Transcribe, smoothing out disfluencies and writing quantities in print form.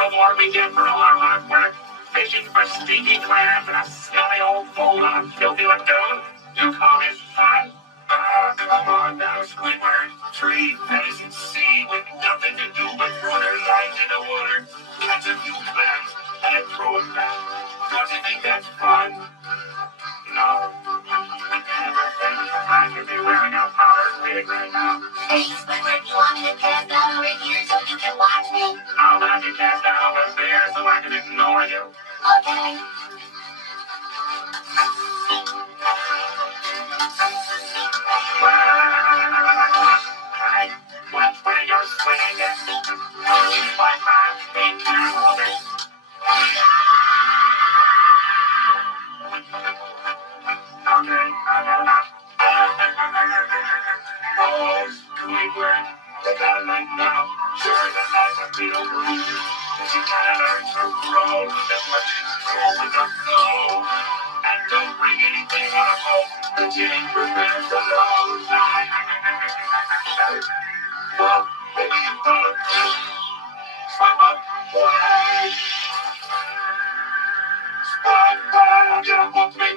reward we get for all our hard work. Fishing for stinky clams in a smelly old bowl on filthy lagoon. You call it fun? Come on now, Squidward. Tree, face, sea with nothing to do but throw their lines in the water, catch a few clams, and then throw them back. Don't you think that's fun? No. I should be wearing a power wig right now. Hey, Squidward, you want me to cast out over here so you can watch me? I'll have you cast out over there so I can ignore you. Okay. I watch where you're swinging. Use my mind, be careful. Okay, oh, Squidward, you gotta let go. Sure, the life of the overeater. But you gotta learn to roll and let it go with the flow. And don't bring anything on a boat that you ain't prepared to load. Well, maybe you thought, swim away. SpongeBob, get up with me.